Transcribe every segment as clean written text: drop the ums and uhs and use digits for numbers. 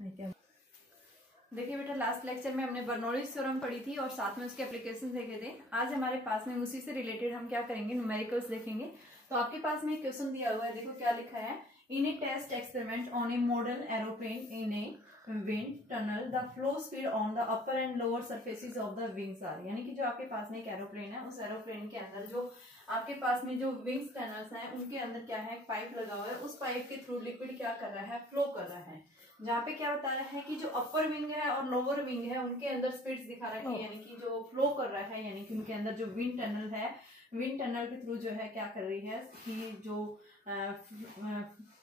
देखिए बेटा, last lecture में हमने बर्नौलीज थ्योरम पढ़ी थी और साथ में उसके एप्लीकेशंस देखे थे। आज हमारे पास में उसी से रिलेटेड हम क्या करेंगे, न्यूमेरिकल्स देखेंगे। तो आपके पास में एक क्वेश्चन दिया हुआ है, देखो क्या लिखा है। In a test experiment on a model aeroplane in a wind tunnel the flow speed on the upper and lower surfaces of the wings are. यानी कि जो आपके पास में एक एरोप्लेन है, उस एरोप्लेन के अंदर जो आपके पास में जो विंग्स टनल्स हैं उनके अंदर क्या है, पाइप लगा हुआ है। उस पाइप के थ्रू लिक्विड क्या कर रहा है, फ्लो कर रहा है। जहाँ पे क्या बता रहा है कि जो अपर विंग है और लोअर विंग है उनके अंदर स्पीड्स दिखा रखी है, यानी कि जो फ्लो कर रहा है, यानी कि उनके अंदर जो विंड टनल है, विंड टनल के थ्रू जो है क्या कर रही है कि जो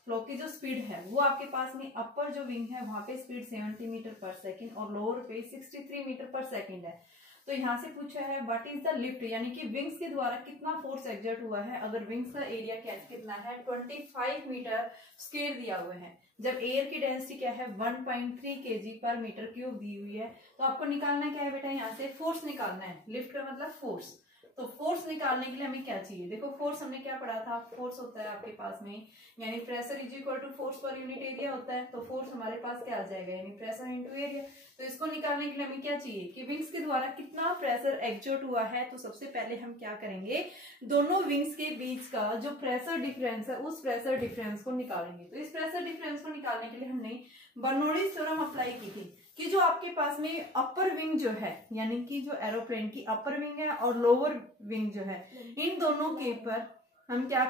फ्लो की जो स्पीड है वो आपके पास में अपर जो विंग है वहां पे स्पीड 70 मीटर पर सेकेंड और लोअर पे 63 मीटर पर सेकेंड है। तो यहाँ से पूछा है व्हाट इज द लिफ्ट, यानी कि विंग्स के द्वारा कितना फोर्स एक्सर्ट हुआ है। अगर विंग्स का एरिया कितना है, 25 मीटर स्क्वायर दिया हुआ है, जब एयर की डेंसिटी क्या है 1.3 kg पर मीटर क्यूब दी हुई है, तो आपको निकालना क्या है बेटा, यहाँ से फोर्स निकालना है। लिफ्ट का मतलब फोर्स। तो फोर्स निकालने के लिए हमें क्या चाहिए, देखो फोर्स हमने क्या पढ़ा था, फोर्स होता है आपके पास में यानी pressure is equal to force per unit area होता है। तो फोर्स हमारे पास क्या आ जाएगा, यानी प्रेशर इंटू एरिया। तो इसको निकालने के लिए हमें क्या चाहिए कि विंग्स के द्वारा कितना प्रेशर एक्सर्ट हुआ है। तो सबसे पहले हम क्या करेंगे, दोनों विंग्स के बीच का जो प्रेशर डिफरेंस है उस प्रेशर डिफरेंस को निकालेंगे। तो इस प्रेशर डिफरेंस को निकालने के लिए हमने बर्नौलीज थ्योरम अप्लाई की थी कि जो आपके पास में अपर विंग जो है, यानी कि जो एरोप्लेन की अपर विंग है और लोअर विंग जो है, इन दोनों के ऊपर हम क्या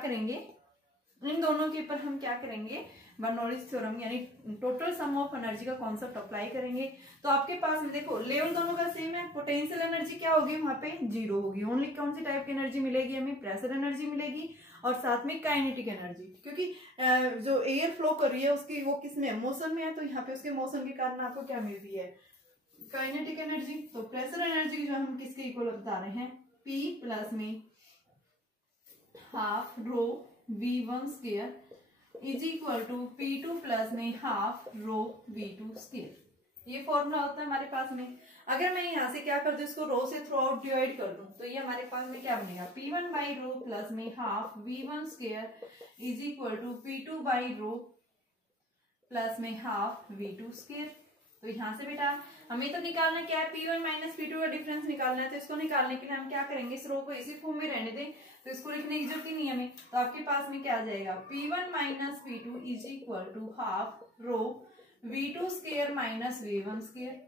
करेंगे, बर्नौलीज थ्योरम यानी टोटल सम ऑफ एनर्जी का कॉन्सेप्ट अप्लाई करेंगे। तो आपके पास में देखो लेवल दोनों का सेम है, पोटेंशियल एनर्जी क्या होगी वहां पे, जीरो होगी। ओनली कौन सी टाइप की एनर्जी मिलेगी हमें, प्रेशर एनर्जी मिलेगी और साथ में काइनेटिक एनर्जी, क्योंकि जो एयर फ्लो कर रही है उसकी वो किसमें, मोशन में है। तो यहाँ पे उसके मोशन के कारण आपको क्या मिल रही है, काइनेटिक एनर्जी। तो प्रेशर एनर्जी जो हम किसके इक्वल बता रहे हैं, P प्लस में half rho V1 square is equal to P2 plus में हाफ रो V2 स्क्वायर। ये फॉर्मूला होता है हमारे पास में। अगर मैं यहाँ से क्या कर दूं, इसको रो से थ्रू आउट डिवाइड कर दूं, तो ये हमारे पास में क्या बनेगा, P1 बाई रो प्लस में half V1 square is equal to P2 by rho plus में हाफ V2 स्क्वायर। तो यहाँ से बेटा हमें तो निकालना क्या है, P1 माइनस P2 का डिफरेंस निकालना है। तो इसको निकालने के लिए हम क्या करेंगे, इस रो को इसी फॉर्म में रहने दें, तो इसको लिखने की जरूरत ही नहीं हमें। तो आपके पास में क्या आ जाएगा, P1 minus P2 is equal to half rho V2 square minus V1 square.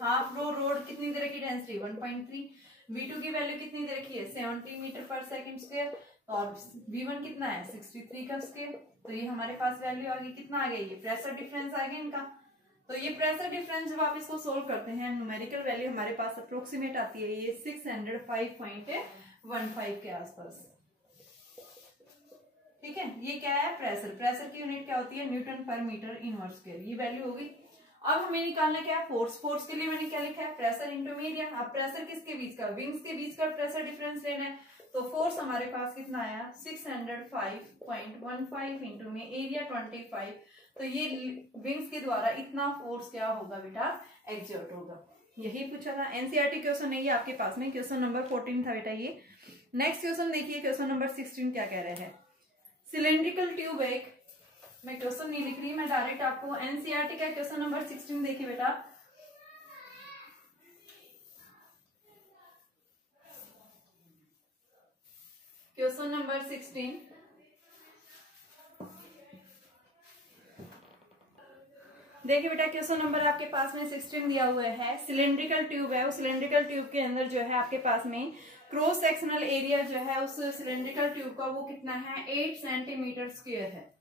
Half rho रोड कितनी दे रखी डेंसिटी 1.3, V2 की वैल्यू कितनी दे रखी है 70 मीटर पर सेकेंड स्क्वायर और V1 कितना है 63 का स्क्वायर। तो ये हमारे पास वैल्यू आ गई, कितना आ गया, ये प्रेशर डिफरेंस आ गया इनका। तो ये प्रेशर डिफरेंस जब आप इसको सोल्व करते हैं, न्यूमेरिकल वैल्यू हमारे पास अप्रोक्सीमेट आती है ये 605.15 के आसपास। ठीक है, ये क्या है प्रेशर, प्रेशर की यूनिट क्या होती है, न्यूटन पर मीटर इनवर्स स्क्वायर। ये वैल्यू होगी। अब हमें निकालना क्या है, फोर्स। फोर्स के लिए मैंने क्या लिखा है, प्रेशर इंटू मीडिया। अब प्रेशर किसके बीच का, विंग्स के बीच का प्रेशर डिफरेंस लेना है। तो फोर्स हमारे पास कितना आया 605.15 इंटू में एरिया 25। तो ये विंग्स के द्वारा इतना फोर्स क्या होगा बेटा, एक्सर्ट होगा। यही पूछा था, एनसीईआरटी क्वेश्चन है ये आपके पास में, क्वेश्चन नंबर 14 था बेटा ये। नेक्स्ट क्वेश्चन देखिए, क्वेश्चन नंबर 16 क्या कह रहे हैं। सिलेंड्रिकल ट्यूब एक, मैं क्वेश्चन नहीं लिख रही, मैं डायरेक्ट आपको एनसीईआरटी का क्वेश्चन नंबर 16 देखिए बेटा। क्वेश्चन नंबर 16, देखिए बेटा क्वेश्चन नंबर आपके पास में 16 दिया हुआ है। सिलेंड्रिकल ट्यूब है, उस सिलेंड्रिकल ट्यूब के अंदर जो है आपके पास में क्रॉस सेक्शनल एरिया जो है उस सिलेंड्रिकल ट्यूब का वो कितना है 8 सेंटीमीटर स्क्वायर है।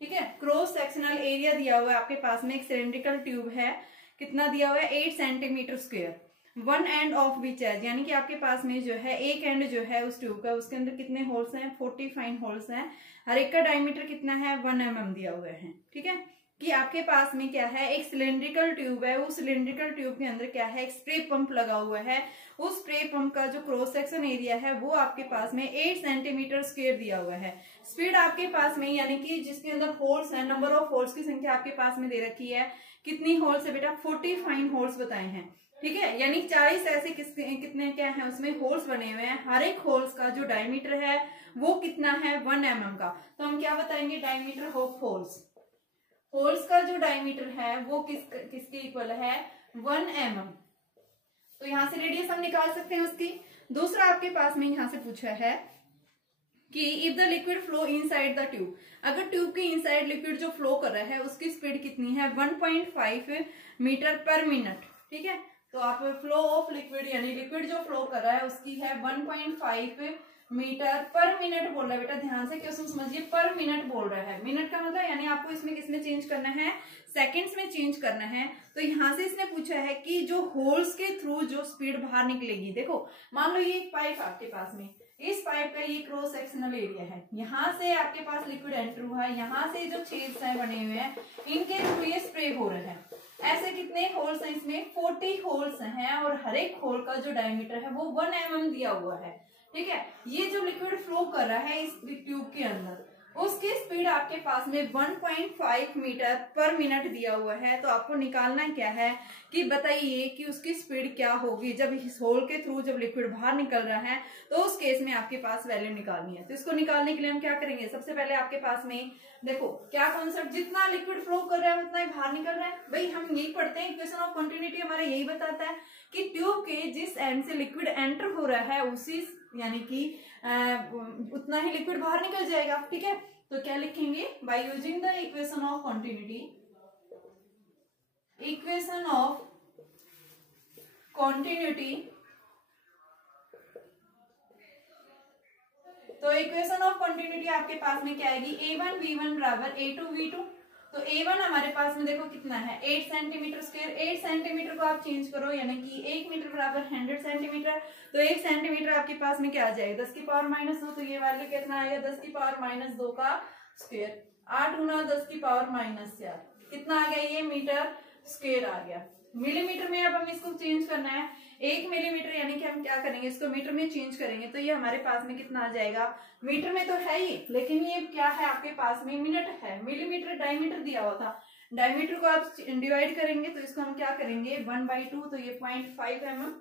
ठीक है, क्रॉस सेक्शनल एरिया दिया हुआ है आपके पास में, एक सिलेंड्रिकल ट्यूब है, कितना दिया हुआ है 8 centimetre square. One end of which edge, यानी कि आपके पास में जो है एक एंड जो है उस ट्यूब का, उसके अंदर कितने होल्स हैं 45 होल्स हैं, हर एक का डायमीटर कितना है 1 mm दिया हुआ है। ठीक है, कि आपके पास में क्या है एक सिलेंड्रिकल ट्यूब है, उस सिलेंड्रिकल ट्यूब के अंदर क्या है एक स्प्रे पंप लगा हुआ है। उस स्प्रे पंप का जो क्रॉस सेक्शन एरिया है वो आपके पास में 8 सेंटीमीटर स्क्वायर दिया हुआ है। स्पीड आपके पास में, यानी कि जिसके अंदर होल्स है, नंबर ऑफ होल्स की संख्या आपके पास में दे रखी है, कितनी होल्स है बेटा 45 होल्स बताए हैं। ठीक है, यानी 40 ऐसे कितने क्या है उसमें होल्स बने हुए हैं, हर एक होल्स का जो डायमीटर है वो कितना है 1 mm का। तो हम क्या बताएंगे, डायमीटर ऑफ होल्स। होल्स का जो डायमीटर है वो किसके इक्वल है, 1 mm। तो यहां से रेडियस हम निकाल सकते हैं उसकी। दूसरा आपके पास में यहां से पूछा है कि if the liquid flow inside the tube, अगर ट्यूब के इनसाइड लिक्विड जो फ्लो कर रहा है उसकी स्पीड कितनी है, 1.5 मीटर पर मिनट। ठीक है, तो आप फ्लो ऑफ लिक्विड यानी लिक्विड जो फ्लो कर रहा है उसकी है 1.5 मीटर पर मिनट बोल रहा है। बेटा ध्यान से क्वेश्चन समझिए, पर मिनट बोल रहा है। मिनट का मतलब यानी आपको इसमें किसमें चेंज करना है, सेकंड्स में चेंज करना है। तो यहां से इसने पूछा है कि जो होल्स के थ्रू जो स्पीड बाहर निकलेगी, देखो मान लो ये एक पाइप आपके पास में, इस पाइप का ये क्रॉस सेक्शनल एरिया है, यहाँ से आपके पास लिक्विड एंटर हुआ है, यहाँ से जो छेद है बने हुए हैं इनके थ्रू ये स्प्रे हो रहे हैं। ऐसे कितने होल्स हैं इसमें, 40 होल्स हैं और हर एक होल का जो डायमीटर है वो 1 mm दिया हुआ है। ठीक है, ये जो लिक्विड फ्लो कर रहा है इस ट्यूब के अंदर उसकी स्पीड आपके पास में 1.5 मीटर पर मिनट दिया हुआ है। तो आपको निकालना क्या है कि बताइए कि उसकी स्पीड क्या होगी जब इस होल के थ्रू जब लिक्विड बाहर निकल रहा है, तो उस केस में आपके पास वैल्यू निकालनी है। तो इसको निकालने के लिए हम क्या करेंगे, सबसे पहले आपके पास में देखो क्या कॉन्सेप्ट, जितना लिक्विड फ्लो कर रहा है उतना ही बाहर निकल रहा है। भाई हम यही पढ़ते हैं, इक्वेशन ऑफ कंटिन्यूटी हमारा यही बताता है कि ट्यूब के जिस एंड से लिक्विड एंटर हो रहा है उसी यानी कि उतना ही लिक्विड बाहर निकल जाएगा। ठीक है, तो क्या लिखेंगे, by using the equation of continuity, equation of continuity. तो इक्वेशन ऑफ कंटिन्यूटी आपके पास में क्या आएगी, a1v1 बराबर a2v2। तो a1 हमारे पास में देखो कितना है, 8 सेंटीमीटर स्क्वायर। 8 सेंटीमीटर को आप चेंज करो यानी कि 1 मीटर बराबर 100 सेंटीमीटर। तो 1 सेंटीमीटर आपके पास में क्या आ जाएगा, 10 की पावर -2। तो ये वैल्यू कितना आएगा, 10 की पावर -2 का स्क्वायर। 8 गुना 10 की पावर -4 कितना आ गया, ये मीटर स्क्वायर आ गया। मिलीमीटर में अब हम इसको चेंज करना है, 1 मिलीमीटर यानी कि हम क्या करेंगे, इसको मीटर में चेंज करेंगे। तो ये हमारे पास में कितना आ जाएगा, मीटर में तो है ही लेकिन ये क्या है आपके पास में मिनट है। मिलीमीटर डायमीटर दिया हुआ था, डायमीटर को आप डिवाइड करेंगे तो इसको हम क्या करेंगे 1/2। तो ये 0.5 mm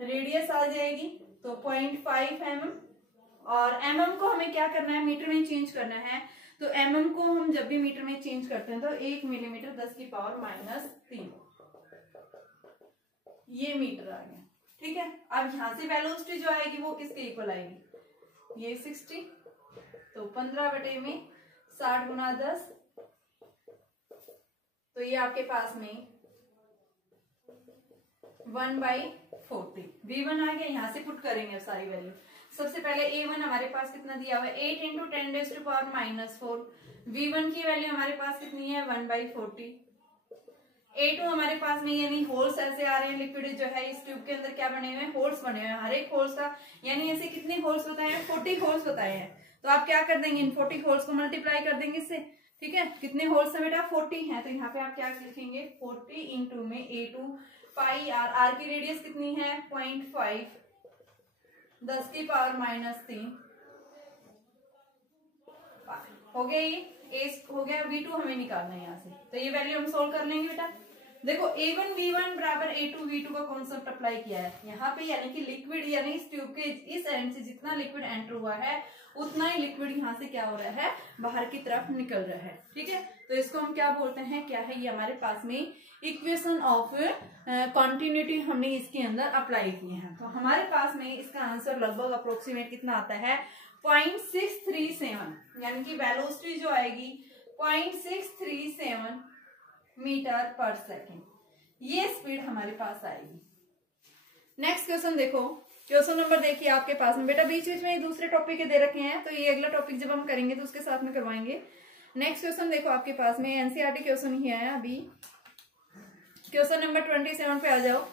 रेडियस आ जाएगी, तो 0.5 mm। और mm को हमें क्या करना है, मीटर में चेंज करना है। तो mm को हम जब भी मीटर में चेंज करते हैं तो 1 मिलीमीटर 10 की पावर -3 ये मीटर आ गया। ठीक है, अब यहां से वेलोसिटी जो आएगी वो किसके इक्वल आएगी, ये 60। तो 15 में 60 गुना 10, तो ये आपके पास में 1/40 v1 आ गया। यहां से पुट करेंगे सारी वैल्यू। सबसे पहले a1 हमारे पास कितना दिया हुआ है, 8 × 10⁻⁻4। v1 की वैल्यू हमारे पास कितनी है, 1/40। a2 हमारे पास में यानी होल्स ऐसे आ रहे हैं, लिक्विड जो है इस ट्यूब के अंदर क्या बने हुए हैं, होल्स बने हुए हैं। हर एक होल्स का यानी ऐसे कितने होल्स बताए हैं, 40 होल्स बताए हैं। तो आप क्या कर देंगे, इन 40 होल्स को मल्टीप्लाई कर देंगे इससे। ठीक है, कितने होल्स है बेटा, 40 है। तो यहाँ पे आप क्या लिखेंगे, 40 × में a2 पाई r, r की रेडियस कितनी है 0.5, 10 की पावर -3 हो गया। ये a हो गया, v2 हमें निकालना है यहाँ से। तो ये वैल्यू हम सोल्व कर लेंगे बेटा। देखो a1 v1 बराबर a2 v2 का कॉन्सेप्ट अप्लाई किया है यहाँ पे, यानी कि लिक्विड यानी इस ट्यूब के इस एंड से जितना लिक्विड एंटर हुआ है उतना ही लिक्विड यहाँ से क्या हो रहा है, बाहर की तरफ निकल रहा है। ठीक है, तो इसको हम क्या बोलते हैं, क्या है ये हमारे पास में इक्वेशन ऑफ कंटिन्यूटी हमने इसके अंदर अप्लाई किए हैं। तो हमारे पास में इसका आंसर लगभग अप्रोक्सीमेट कितना आता है, 0.637 यानी कि वेलोसिटी जो आएगी 0.637 मीटर पर सेकेंड, ये स्पीड हमारे पास आएगी। नेक्स्ट क्वेश्चन देखो, क्वेश्चन नंबर देखिए आपके पास में बेटा, बीच बीच में दूसरे टॉपिक के दे रखे हैं तो ये अगला टॉपिक जब हम करेंगे तो उसके साथ में करवाएंगे। नेक्स्ट क्वेश्चन देखो आपके पास में एनसीईआरटी क्वेश्चन ही है अभी। क्वेश्चन नंबर 27 पे आ जाओ।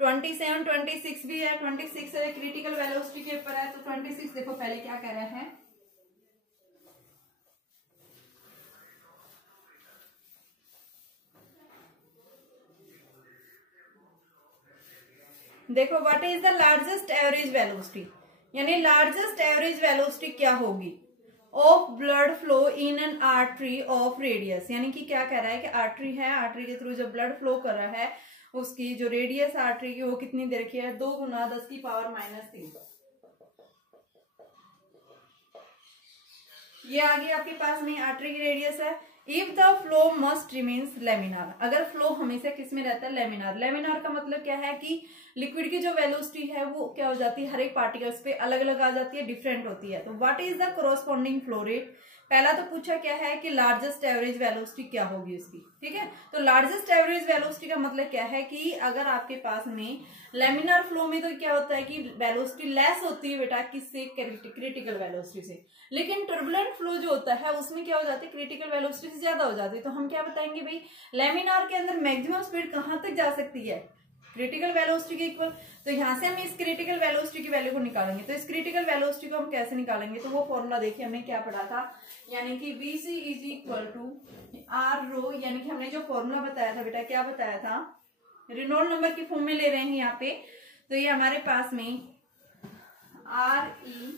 27, 26 भी है, 26 है क्रिटिकल वेलोसिटी के ऊपर है। तो 26 देखो पहले क्या कह रहा है, देखो what is the largest average velocity, यानी लार्जेस्ट एवरेज वेलोसिटी क्या होगी of blood flow in an artery of radius, यानी कि क्या कह रहा है कि आर्टरी है, आर्टरी के थ्रू जो ब्लड फ्लो कर रहा है उसकी जो रेडियस आर्टरी की वो कितनी दे रखी है, 2 × 10 की पावर -3। ये आ गई आपके पास में आर्टरी की रेडियस है। If the flow must remains laminar, अगर फ्लो हमेशा किस में रहता है, लेमिनार। लेमिनार का मतलब क्या है कि लिक्विड की जो वेलोसिटी है वो क्या हो जाती है, हर एक पार्टिकल्स पे अलग अलग आ जाती है, डिफरेंट होती है। तो what is the corresponding flow rate, पहला तो पूछा क्या है कि लार्जेस्ट एवरेज वेलोसिटी क्या होगी उसकी, ठीक है। तो लार्जेस्ट एवरेज वेलोसिटी का मतलब क्या है कि अगर आपके पास में लेमिनार फ्लो में तो क्या होता है कि वेलोसिटी लेस होती है बेटा किससे, क्रिटिकल वेलोसिटी से, लेकिन टर्बुलेंट फ्लो जो होता है उसमें क्या हो जाती है, क्रिटिकल वेलोसिटी से ज्यादा हो जाती है। तो हम क्या बताएंगे भाई, लेमिनार के अंदर मैक्सिमम स्पीड कहां तक जा सकती है, क्रिटिकल वेलोसिटी के इक्वल। तो यहां से हम इस क्रिटिकल वेलोसिटी की वैल्यू को निकालेंगे। तो इस क्रिटिकल वेलोसिटी को हम कैसे निकालेंगे, तो वो फॉर्मूला देखिए हमने क्या पढ़ा था, यानी कि VC is equal to R rho, यानी कि हमने जो फॉर्मूला बताया था बेटा, क्या बताया था, रेनॉल्ड नंबर की फॉर्म में ले रहे हैं यहाँ पे। तो ये हमारे पास में RE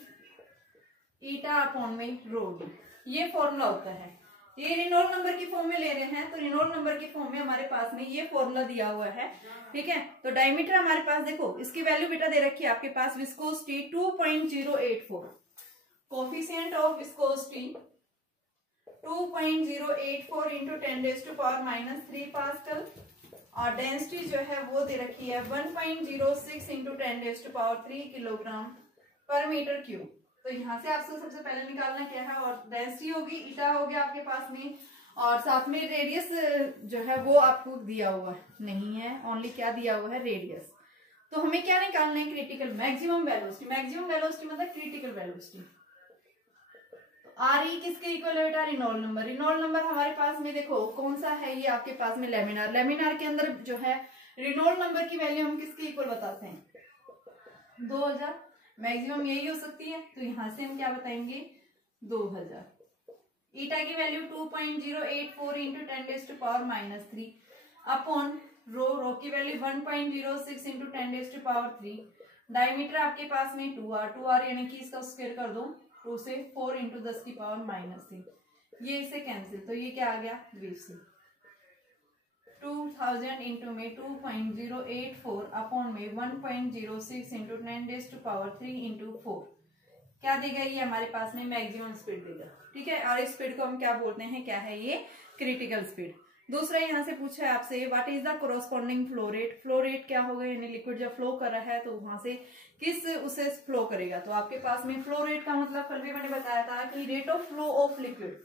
ईटा अपॉन में रो, ये फॉर्मूला होता है। ये रेनॉल्ड नंबर की फॉर्म में ले रहे हैं, तो रेनॉल्ड नंबर की फॉर्म में हमारे पास में ये फॉर्मूला दिया हुआ है, ठीक है। तो डायमीटर हमारे पास देखो, इसकी वैल्यू बेटा दे रखी है आपके पास, viscosity 2.084, coefficient of viscosity 2.084 into 10⁻³ pascal, और डेंसिटी जो है वो दे रखी है 1.06 into 10⁻³ kilogram per metre cube. तो यहाँ से आपको सबसे पहले निकालना क्या है, और डेंसिटी होगी, ईटा हो गया आपके पास में, और साथ में रेडियस जो है वो आपको दिया हुआ नहीं है, ओनली क्या दिया हुआ है, रेडियस। तो हमें क्या निकालना है, critical maximum velocity. Maximum velocity मतलब क्रिटिकल वेलोसिटी। RE किसके इक्वल है बेटा, रेनॉल्ड नंबर। रेनॉल्ड नंबर हमारे पास में देखो कौन सा है, ये आपके पास में लेमिनार। लेमिनार के अंदर जो है रेनॉल्ड नंबर की वैल्यू हम किसके इक्वल बताते हैं, 2000, मैक्सिमम यही हो सकती है। तो यहां से हम क्या बताएंगे, 2000। ईटा की वैल्यू 2.084 इंटू 10⁻³ अपॉन रो की वैल्यू 1.06 इंटू 10⁻³। डायमीटर आपके पास में 2r यानी कि इसका स्क्वायर कर दो, 2 से 4 इंटू 10⁻³ ये इसे कैंसिल, तो ये क्या आ गया, VC 2000 इंटू में 2.084 अपॉन में 1.06 इंटू 10⁻³ इंटू 4 क्या देगा, ये हमारे पास में मैक्सिमम स्पीड देगा, ठीक है। और इस स्पीड को हम क्या बोलते हैं, क्या है ये, क्रिटिकल स्पीड। दूसरा यहाँ से पूछा है आपसे, what is the corresponding flow rate. Flow rate क्या होगा, यानी लिक्विड जब फ्लो कर रहा है तो वहां से किस उसे फ्लो करेगा। तो आपके पास में फ्लो रेट का मतलब कल भी मैंने बताया था कि rate of flow of liquid,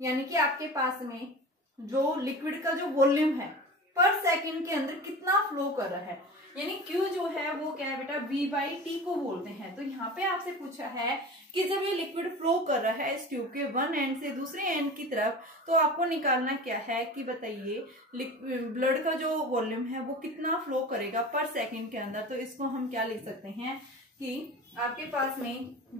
यानी कि आपके पास में जो लिक्विड का जो वॉल्यूम है पर सेकंड के अंदर कितना फ्लो कर रहा है, यानी Q जो है वो क्या है बेटा, V/T को बोलते हैं। तो यहाँ पे आपसे पूछा है कि जब ये लिक्विड फ्लो कर रहा है इस ट्यूब के वन एंड से दूसरे एंड की तरफ, तो आपको निकालना क्या है कि बताइए ब्लड का जो वॉल्यूम है वो कितना फ्लो करेगा पर सेकंड के अंदर। तो इसको हम क्या लिख सकते हैं कि आपके पास में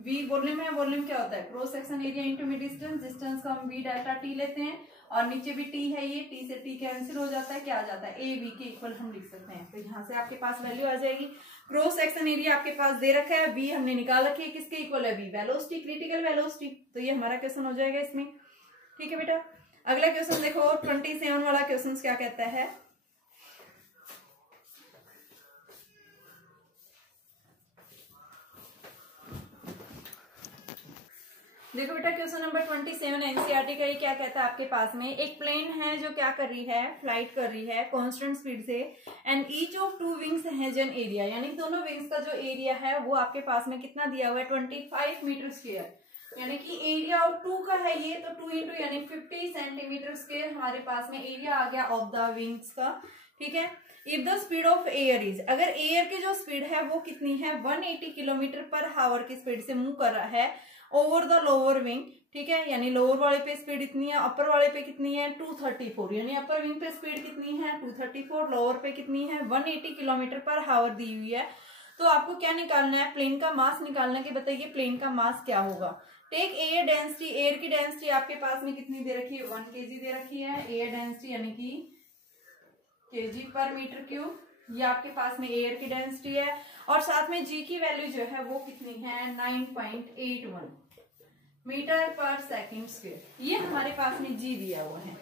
V वॉल्यूम है, वॉल्यूम क्या होता है, क्रॉस सेक्शन एरिया इंटू में डिस्टेंस, डिस्टेंस का हम V∆T लेते हैं, और नीचे भी T है, ये T से T कैंसिल हो जाता है, क्या आ जाता है, A V के इक्वल हम लिख सकते हैं। तो यहाँ से आपके पास वैल्यू आ जाएगी। क्रॉस सेक्शन एरिया आपके पास दे रखा है, V हमने निकाल रखी है, किसके इक्वल है, V वेलोसिटी, क्रिटिकल वेलोसिटी। तो ये हमारा क्वेश्चन हो जाएगा इसमें, ठीक है बेटा। अगला क्वेश्चन देखो 27 वाला क्वेश्चन क्या कहता है, देखो बेटा क्वेश्चन नंबर 27 एनसीईआरटी का ये क्या कहता है, आपके पास में एक प्लेन है जो क्या कर रही है, फ्लाइट कर रही है कांस्टेंट स्पीड से, and each of 2 wings has an area, यानी दोनों विंग्स का जो एरिया है वो आपके पास में कितना दिया हुआ है, 25 मीटर स्क्वायर, यानी कि एरिया ऑफ 2 का है ये, तो 2 इंटू यानी 50 सेंटीमीटर स्क्वायर हमारे पास में एरिया आ गया ऑफ द विंग्स का, ठीक है। If the speed of air is, अगर एयर की जो स्पीड है वो कितनी है, 180 किलोमीटर पर हावर की स्पीड से मूव कर रहा है ओवर द लोअर विंग, ठीक है, यानी लोअर वाले पे स्पीड इतनी है, अपर वाले पे कितनी है 234, यानी अपर विंग पे स्पीड कितनी है 234, लोअर पे कितनी है 180 किलोमीटर पर हावर दी हुई है। तो आपको क्या निकालना है, प्लेन का मास निकालना है कि बताइए प्लेन का मास क्या होगा। टेक एयर डेंसिटी, एयर की डेंसिटी आपके पास में कितनी दे रखी है, 1 kg दे रखी है, एयर डेंसिटी यानी कि kg पर मीटर क्यूब, ये आपके पास में एयर की डेंसिटी है, और साथ में जी की वैल्यू जो है वो कितनी है 9.81 मीटर पर सेकंड स्क्वायर, ये हमारे पास में जी दिया हुआ है।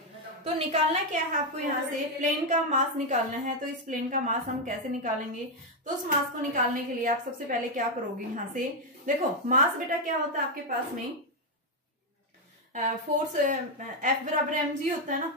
तो निकालना क्या है आपको, यहाँ से प्लेन का मास निकालना है। तो इस प्लेन का मास हम कैसे निकालेंगे, तो उस मास को निकालने के लिए आप सबसे पहले क्या करोगे, यहाँ से देखो मास बेटा क्या होता है आपके पास में, फोर्स F बराबर mg होता है ना,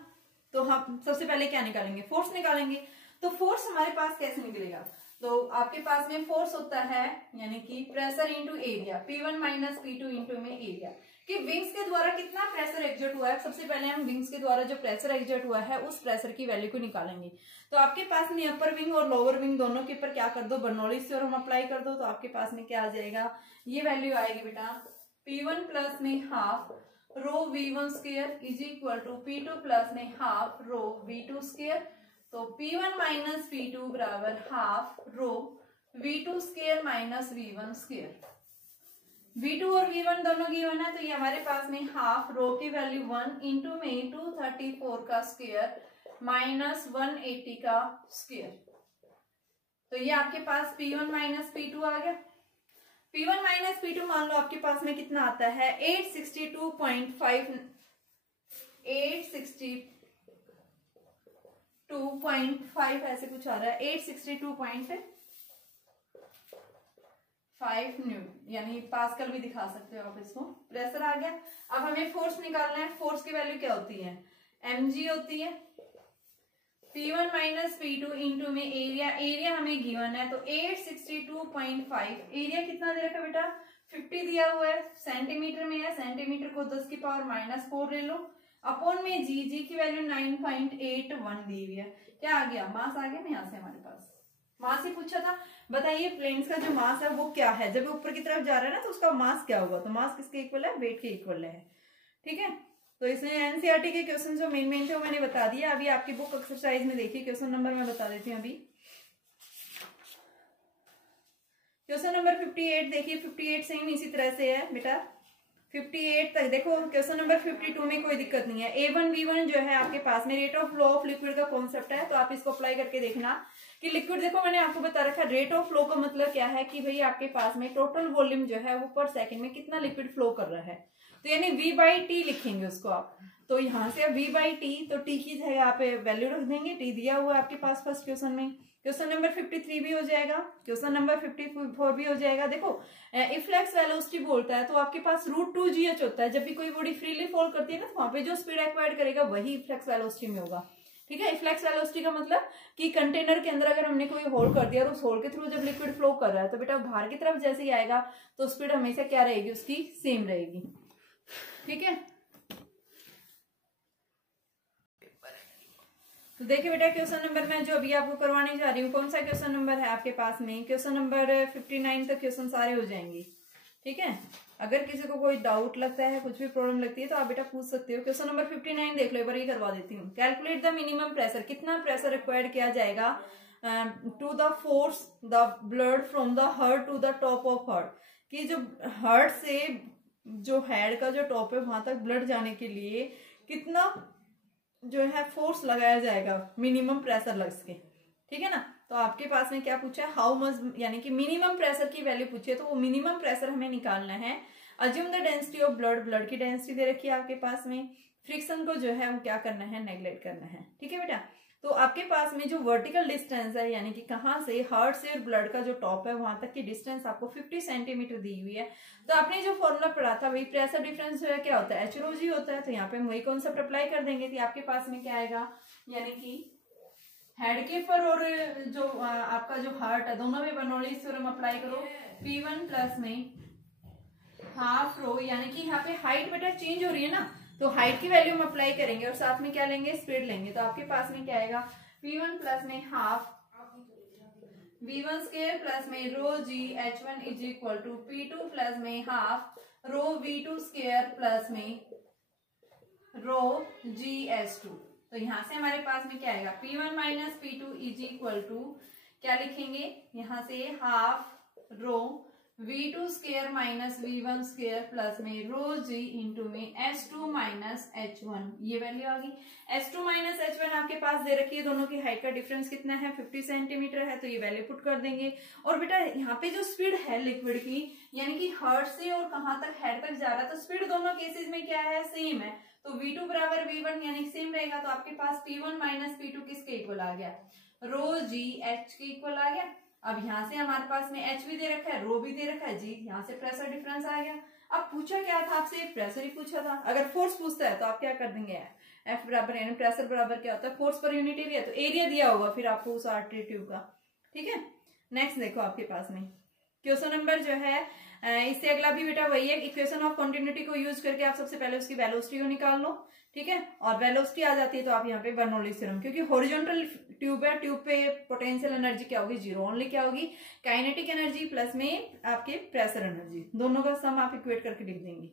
तो हम सबसे पहले क्या निकालेंगे, फोर्स निकालेंगे। तो फोर्स हमारे पास कैसे निकलेगा, तो आपके पास में फोर्स होता है यानी कि pressure into area, P1 minus P2 into में एरिया, कि विंग्स के द्वारा कितना प्रेशर एक्सर्ट हुआ है। सबसे पहले हम विंग्स के द्वारा जो प्रेशर एक्सर्ट हुआ है उस प्रेशर की वैल्यू को निकालेंगे। तो आपके पास में अपर विंग और लोअर विंग दोनों के ऊपर क्या कर दो, बर्नौलीज थ्योरम अप्लाई कर दो। तो आपके पास में क्या आ जाएगा, ये वैल्यू आएगी बेटा P1 प्लस में half rho V1 square is equal to P2 plus में हाफ रो V2 स्क्वायर। तो P1 माइनस P2 बराबर half rho V2 square minus V1 square. V2 और V1 दोनों गिवन है, तो ये हमारे पास में हाफ रो की वैल्यू 1 इंटू में 234 का स्क्वायर माइनस 180 का स्क्वायर। तो ये आपके पास P1 माइनस P2 आ गया। P1 माइनस P2 मान लो आपके पास में कितना आता है 862.5 ऐसे कुछ आ रहा है, 862.5 न्यूटन, यानी पास्कल भी दिखा सकते हो आप इसको। प्रेशर आ गया। अब हमें फोर्स निकालना है। फोर्स की वैल्यू क्या होती है, mg होती है। P1 माइनस P2 इंटू में एरिया, एरिया हमें गिवन है तो 862.5, एरिया कितना दे रखा बेटा 50 दिया हुआ है, सेंटीमीटर में है, सेंटीमीटर को 10 की पावर माइनस 4 ले लो, अपॉन में जी, जी की वैल्यू 9.81 दी हुई है। क्या आ गया, मास आ गया ना, यहाँ से हमारे पास मास ही पूछा था। बताइए प्लेन्स का जो मास है वो क्या है, जब ऊपर की तरफ जा रहा है ना तो उसका मास क्या होगा, तो मास किसके इक्वल है, वेट के इक्वल है। ठीक है, तो इसमें एनसीईआरटी के क्वेश्चन जो मेन थे वो मैंने बता दिया। अभी आपकी बुक एक्सरसाइज में देखिए, क्वेश्चन नंबर मैं बता देती हूँ। अभी क्वेश्चन नंबर 58 देखिए, 58 सेम इसी तरह से है बेटा, 58 तक देखो। क्वेश्चन नंबर 52 में कोई दिक्कत नहीं है। A1 B1 जो है आपके पास में rate of flow of liquid का कॉन्सेप्ट है, तो आप इसको अप्लाई करके देखना कि लिक्विड, देखो मैंने आपको बता रखा है रेट ऑफ फ्लो का मतलब क्या है कि भाई आपके पास में टोटल वॉल्यूम जो है वो पर सेकंड में कितना लिक्विड फ्लो कर रहा है, तो यानी V/T लिखेंगे उसको आप। तो यहाँ से V/T, तो T की जगह आप वैल्यू रख देंगे, T दिया हुआ है आपके पास फर्स्ट क्वेश्चन में। क्वेश्चन नंबर 53 भी हो जाएगा, क्वेश्चन नंबर 54 भी हो जाएगा। देखो इफ्लेक्स वेलोसिटी बोलता है तो आपके पास √2gh होता है। जब भी कोई बॉडी फ्रीली फॉल करती है ना तो वहां पे जो स्पीड एक्वायर्ड करेगा वही इफ्लेक्स वेलोसिटी में होगा। ठीक है, इफ्लेक्स वेलोसिटी का मतलब कि कंटेनर के अंदर अगर हमने कोई होल कर दिया और उस होल के थ्रू जब लिक्विड फ्लो कर रहा है तो बेटा बाहर की तरफ जैसे ही आएगा तो स्पीड हमेशा क्या रहेगी, उसकी सेम रहेगी। ठीक है, तो देखिए बेटा क्वेश्चन नंबर मैं जो अभी आपको करवाने जा रही हूँ, कौन सा क्वेश्चन नंबर है आपके पास में, क्वेश्चन नंबर 59 तक क्वेश्चन सारे हो जाएंगे। ठीक है, अगर किसी को कोई डाउट लगता है, कुछ भी प्रॉब्लम लगती है तो आप बेटा पूछ सकते हो। क्वेश्चन नंबर 59 देख लो, एक बार ये करवा देती हूँ। कैलकुलेट द मिनिमम प्रेशर, कितना प्रेशर रिक्वायर्ड किया जाएगा to the force the blood from the heart to the top of heart, कि जो हार्ट से जो हेड का जो टॉप है वहां तक ब्लड जाने के लिए कितना जो है फोर्स लगाया जाएगा, मिनिमम प्रेशर लग सके। ठीक है ना, तो आपके पास में क्या पूछा है, हाउ मच, यानी कि मिनिमम प्रेशर की वैल्यू पूछी है, तो वो मिनिमम प्रेशर हमें निकालना है। Assume the density of blood, blood की डेंसिटी दे रखी है आपके पास में। फ्रिक्शन को जो है वो क्या करना है, नेग्लेक्ट करना है। ठीक है बेटा, तो आपके पास में जो वर्टिकल डिस्टेंस है, यानी कि कहाँ से हार्ट से ब्लड का जो टॉप है वहां तक की डिस्टेंस आपको 50 सेंटीमीटर दी हुई है। तो आपने जो फॉर्मूला पढ़ा था वही प्रेशर डिफरेंस जो है क्या होता है, HROG होता है। तो यहाँ पे हम वही कॉन्सेप्ट अप्लाई कर देंगे कि आपके पास में क्या आएगा, यानी कि हेड के पर और जो आपका जो हार्ट है दोनों में बर्नौलीज थ्योरम अप्लाई करो। P1 प्लस में हाफ रो, यानी कि यहाँ पे हाइट बेटा चेंज हो रही है ना, तो हाइट की वैल्यू हम अप्लाई करेंगे और साथ में क्या लेंगे, स्पीड लेंगे। तो आपके पास में क्या आएगा, P1 प्लस में हाफ V1 स्क्वायर प्लस में rho g H1 is equal to P2 plus में half rho V2 square plus में रो जी H2। तो यहां से हमारे पास में क्या आएगा, P1 minus P2 is equal to क्या लिखेंगे, यहां से half rho V2 square minus V1 square plus में रो जी इंटू में H2 माइनस H1, ये वैल्यू आ गई। H2 माइनस H1 आपके पास दे रखी है, दोनों की हाइट का डिफरेंस कितना है, 50 सेंटीमीटर है, तो ये वैल्यू पुट कर देंगे। और बेटा यहाँ पे जो स्पीड है लिक्विड की, यानी कि हार्ट से और कहाँ तक, हेड तक जा रहा है, तो स्पीड दोनों केसेस में क्या है, सेम है। तो V2 बराबर V1 यानी सेम रहेगा। तो आपके पास P1 माइनस P2 किसके इक्वल आ गया, रो जी H के इक्वल आ गया। अब यहाँ से हमारे पास में H भी दे रखा है, रो भी दे रखा है, जी यहाँ से प्रेशर डिफरेंस आ गया। अब पूछा क्या था आपसे, प्रेशर ही पूछा था। अगर फोर्स पूछता है तो आप क्या कर देंगे, एफ बराबर यानी प्रेशर बराबर क्या होता है, फोर्स पर यूनिट एरिया, तो एरिया दिया होगा फिर आपको उस आर्टरी ट्यूब का। ठीक है, नेक्स्ट देखो आपके पास में क्वेश्चन नंबर जो है, इससे अगला भी बेटा वही है, इक्वेशन ऑफ कंटिन्यूटी को यूज करके आप सबसे पहले उसकी वेलोसिटी को निकाल लो। ठीक है, और वेलोसिटी आ जाती है तो आप यहाँ पे बर्नौलीज थ्योरम, क्योंकि हॉरिजॉन्टल ट्यूब है, ट्यूब पे पोटेंशियल एनर्जी क्या होगी, जीरो, ओनली क्या होगी, काइनेटिक एनर्जी प्लस में आपके प्रेशर एनर्जी, दोनों का सम आप इक्वेट करके लिख देंगे।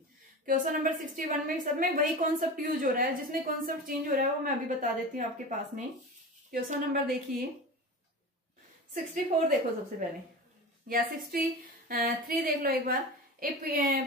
क्वेश्चन नंबर 61 में सब में वही कॉन्सेप्ट यूज हो रहा है, जिसमें कॉन्सेप्ट चेंज हो रहा है वो मैं अभी बता देती हूँ आपके पास में। क्वेश्चन नंबर देखिए 64 देखो सबसे पहले, या 63 देख लो एक बार। एक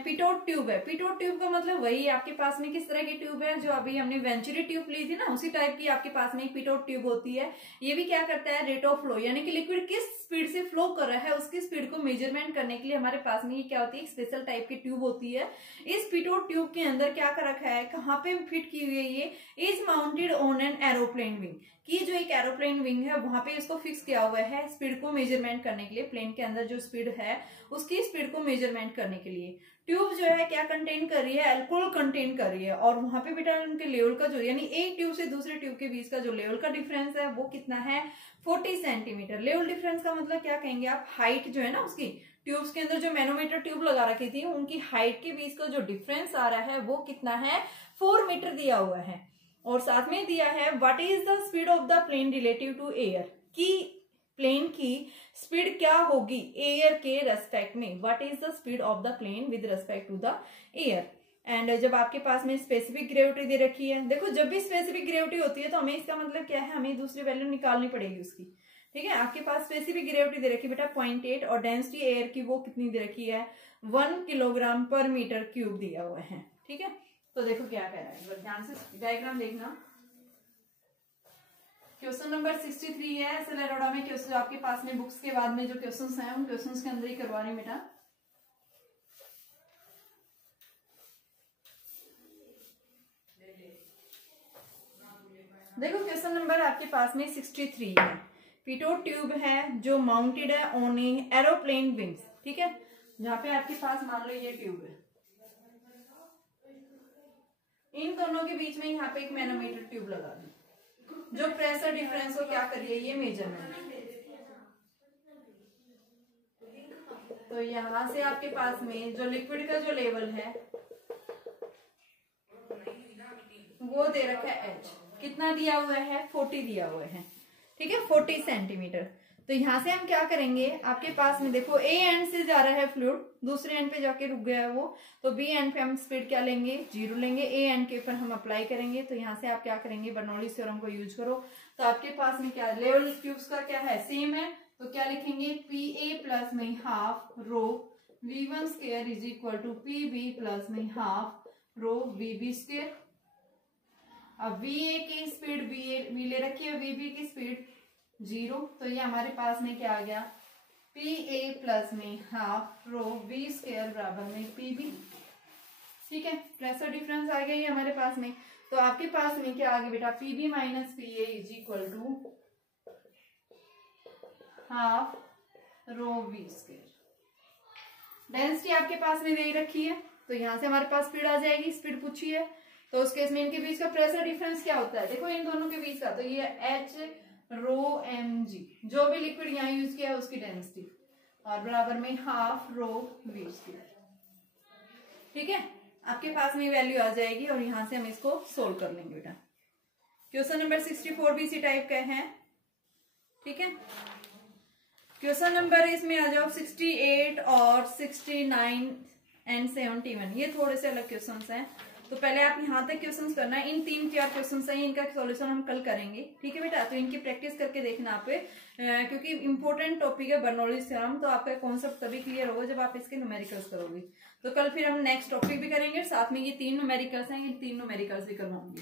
पिटोट ट्यूब है, पिटोट ट्यूब का मतलब वही आपके पास में किस तरह की ट्यूब है, जो अभी हमने वेंचुरी ट्यूब ली थी ना, उसी टाइप की आपके पास में पिटोट ट्यूब होती है। ये भी क्या करता है, रेट ऑफ फ्लो, यानी कि लिक्विड किस स्पीड से फ्लो कर रहा है उसकी स्पीड को मेजरमेंट करने के लिए हमारे पास में ये क्या होती है, एक स्पेशल टाइप की ट्यूब होती है। इस पिटोट ट्यूब के अंदर क्या कर रखा है, कहाँ पे फिट की हुई है, ये is mounted on an aeroplane wing, की जो एक एरोप्लेन विंग है वहां पे इसको फिक्स किया हुआ है स्पीड को मेजरमेंट करने के लिए, प्लेन के अंदर जो स्पीड है उसकी स्पीड को मेजरमेंट करने के लिए। ट्यूब जो है क्या कंटेन कर रही है, अल्कोहल कंटेन कर रही है, और वहां पे बेटा उनके लेवल का जो, यानी एक ट्यूब से दूसरे ट्यूब के बीच का जो लेवल का डिफरेंस है वो कितना है, 40 सेंटीमीटर। लेवल डिफरेंस का मतलब क्या कहेंगे आप, हाइट जो है ना उसकी, ट्यूब्स के अंदर जो मैनोमीटर ट्यूब लगा रखी थी उनकी हाइट के बीच का जो डिफरेंस आ रहा है वो कितना है, 4 मीटर दिया हुआ है। और साथ में दिया है what is the speed of the plane relative to air, की प्लेन की स्पीड क्या होगी एयर के रेस्पेक्ट में, what is the speed of the plane with respect to the air. And जब आपके पास में स्पेसिफिक ग्रेविटी दे रखी है, देखो जब भी स्पेसिफिक ग्रेविटी होती है तो हमें इसका मतलब क्या है, हमें दूसरी वैल्यू निकालनी पड़ेगी उसकी। ठीक है, आपके पास स्पेसिफिक ग्रेविटी दे रखी है बेटा 0.8, और डेंसिटी एयर की वो कितनी दे रखी है, 1 किलोग्राम पर मीटर क्यूब दिया हुआ है। ठीक है, तो देखो क्या कह रहा है, ध्यान से डायग्राम देखना। क्वेश्चन नंबर 63 है सेलेरोडा में, क्वेश्चन आपके पास में बुक्स के बाद में जो क्वेश्चंस हैं उन क्वेश्चंस के अंदर ही करवा रही बेटा। देखो क्वेश्चन नंबर आपके पास में 63 है, पिटोट ट्यूब है जो माउंटेड है ऑन एरोप्लेन विंग्स। ठीक है, जहां पे आपके पास मान लो ये ट्यूब है, इन दोनों के बीच में यहाँ पे एक मैनोमीटर ट्यूब लगा दी जो प्रेशर डिफरेंस को क्या कर रही है, ये मेजरमेंट। तो यहां से आपके पास में जो लिक्विड का जो लेवल है वो दे रखा है H, कितना दिया हुआ है, 40 दिया हुआ है। ठीक है, 40 सेंटीमीटर। तो यहां से हम क्या करेंगे, आपके पास में देखो ए एंड से जा रहा है फ्लूइड, दूसरे एंड पे जाके रुक गया है वो, तो बी एंड पे हम स्पीड क्या लेंगे, 0 लेंगे, ए एंड के ऊपर हम अप्लाई करेंगे। तो यहाँ से आप क्या करेंगे, बर्नौलीज थ्योरम को यूज करो। तो आपके पास में क्या लेवल ट्यूब्स का क्या है, सेम है, तो क्या लिखेंगे, पी ए प्लस में half rho V1 square is equal to P B plus में हाफ रो VB स्क्वायर। अब VA की स्पीड वी ले रखी है, VB की स्पीड 0, तो ये हमारे पास में क्या आ गया, PA प्लस में हाफ रो V स्क्वायर बराबर में PB। ठीक है, प्रेशर डिफरेंस आ गया ये हमारे पास में। तो आपके पास में क्या आ गया बेटा, PB minus PA is equal to half rho V square. Density आपके पास में दे रखी है, तो यहां से हमारे पास स्पीड आ जाएगी, स्पीड पूछी है, तो उस केस में इनके बीच का प्रेशर डिफरेंस क्या होता है, देखो इन दोनों के बीच का, तो ये H रो mg, जो भी लिक्विड यहाँ यूज किया है उसकी डेंसिटी, और बराबर में हाफ रो V स्क्वायर। ठीक है, आपके पास में वैल्यू आ जाएगी और यहां से हम इसको सोल्व कर लेंगे बेटा। क्वेश्चन नंबर 64 भी इसी टाइप का है। ठीक है, क्वेश्चन नंबर इसमें आ जाओ 68 और 69 एंड 71, ये थोड़े से अलग क्वेश्चंस हैं, तो पहले आप यहाँ तक क्वेश्चंस करना है। इन 3-4 क्वेश्चंस हैं, इनका सॉल्यूशन हम कल करेंगे। ठीक है बेटा, तो इनकी प्रैक्टिस करके देखना आप, क्योंकि इंपॉर्टेंट टॉपिक है बर्नौलीज थ्योरम, तो आपका कॉन्सेप्ट तभी क्लियर होगा जब आप इसके न्यूमेरिकल्स करोगे। तो कल फिर हम नेक्स्ट टॉपिक भी करेंगे, साथ में ये 3 न्यूमेरिकल्स हैं, ये 3 न्यूमेरिकल्स भी करवाऊंगी।